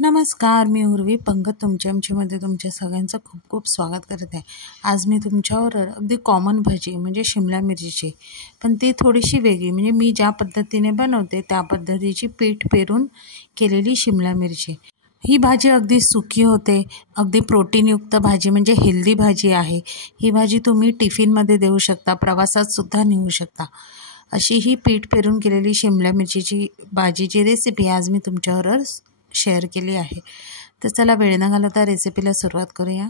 नमस्कार, मी उर्वी पंकज तुमच्या आमच्यामध्ये तुमच्या सगळ्यांचं खूप खूप स्वागत करत आहे। आज मी तुमच्यावर अगदी कॉमन भजी म्हणजे शिमला मिरचीची, पण ती थोडीशी वेगळी, म्हणजे मी ज्या पद्धतीने बनवते त्या पद्धतीची पीठ पेरून केलेली शिमला मिरची। ही भाजी अगदी सुकी होते, अगदी प्रोटीनयुक्त भाजी म्हणजे हेल्दी भाजी आहे। ही भाजी तुम्ही टिफिनमध्ये देऊ शकता, प्रवासात सुद्धा नेऊ शकता। अशी ही पीठ पेरून केलेली शिमला मिरचीची भाजीची रेसिपी आज मी तुमच्यावर शेअर केली आहे। तर चला वेळ न घालवता रेसिपीला सुरुवात करूया।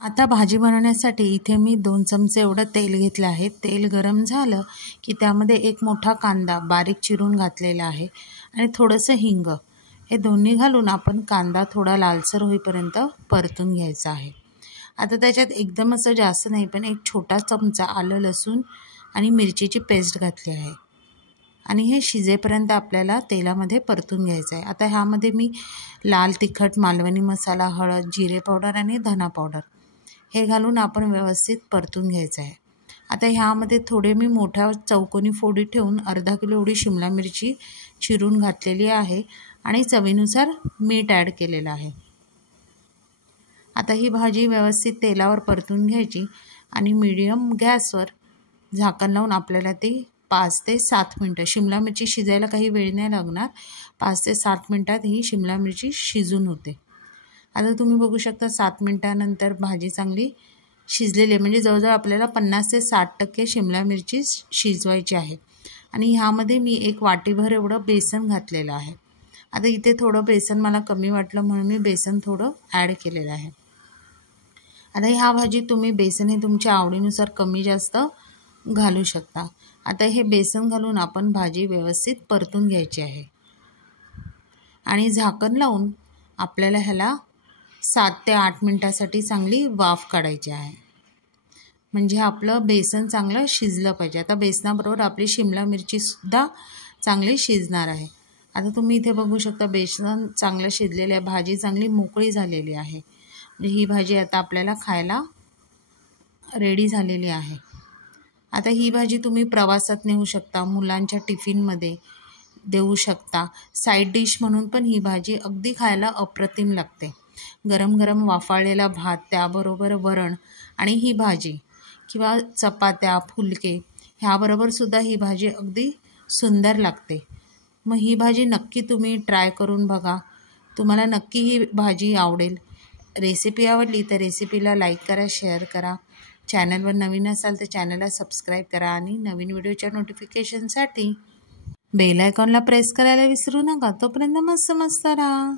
आता भाजी बनवण्यासाठी इथे मी 2 चमचे एवढं तेल घेतलं आहे। तेल गरम झालं की त्यामध्ये एक मोठा कांदा बारीक चिरून घातलेला आहे आणि थोडंसं हिंग, हे दोन्ही घालून आपण कांदा थोडा लालसर होईपर्यंत परतून घ्यायचा आहे। आता त्याच्यात एकदम असं जास्त नाही, पण एक छोटा चमचा आलं लसूण आणि मिरचीची पेस्ट घातली आहे आणि हे शिजेपर्यंत आपल्याला तेलामध्ये परतून घ्यायचं आहे। आता ह्यामध्ये मी लाल तिखट, मालवणी मसाला, हळद, जिरे पावडर आणि धना पावडर हे घालून आपण व्यवस्थित परतून घ्यायचं आहे। आता ह्यामध्ये थोडे मी मोठ्या चौकोनी फोडी ठेवून अर्धा किलो एवढी शिमला मिरची चिरून घातलेली आहे आणि चवीनुसार मीठ ॲड केलेलं आहे। आता ही भाजी व्यवस्थित तेलावर परतून घ्यायची आणि मीडियम गॅसवर झाकण लावून आपल्याला ती 5 ते 7 मिनटं, शिमला मिरची शिजायला काही वेळ नाही लागणार, 5 ते 7 मिनटात ही शिमला मिरची शिजून होते। आता तुम्ही बघू शकता 7 मिनटानंतर भाजी चांगली शिजलेली आहे, म्हणजे जवळजवळ आपल्याला 50 ते 60% शिमला मिरची शिजवायची आहे आणि ह्यामध्ये मी एक वाटीभर एवढं बेसन घातलेलं आहे। आता इथे थोडं बेसन मला कमी वाटलं म्हणून मी बेसन थोडं ॲड केलेलं आहे। आता ह्या भाजीत तुम्ही बेसन हे तुमच्या आवडीनुसार कमी जास्त घालू शकता। आता हे बेसन घालून आपण भाजी व्यवस्थित परतून घ्यायची आहे आणि झाकण लावून आपल्याला ह्याला 7 ते 8 मिनटासाठी चांगली वाफ काढायची आहे, म्हणजे आपलं बेसन चांगलं शिजलं पाहिजे। आता बेसनाबरोबर आपली शिमला मिरचीसुद्धा चांगली शिजणार आहे। आता तुम्ही इथे बघू शकता बेसन चांगलं शिजलेलं आहे, भाजी चांगली मोकळी झालेली आहे, म्हणजे ही भाजी आता आपल्याला खायला रेडी झालेली आहे। आता ही भाजी तुम्ही प्रवासात नेऊ शकता, मुलांच्या टिफिनमध्ये देऊ शकता, साईड डिश म्हणून पण ही भाजी अगदी खायला अप्रतिम लागते। गरम गरम वाफाळलेला भात, त्याबरोबर वरण आणि ही भाजी किंवा चपात्या, फुलके ह्याबरोबरसुद्धा ही भाजी अगदी सुंदर लागते। मग ही भाजी नक्की तुम्ही ट्राय करून बघा, तुम्हाला नक्की ही भाजी आवडेल। रेसिपी आवडली तर रेसिपीला लाईक करा, शेअर करा, चॅनलवर नवीन असाल तर चॅनलला सबस्क्राईब करा आणि नवीन व्हिडिओच्या नोटिफिकेशनसाठी बेल आयकॉनला प्रेस करायला विसरू नका। तोपर्यंत मस्त मस्त राहा।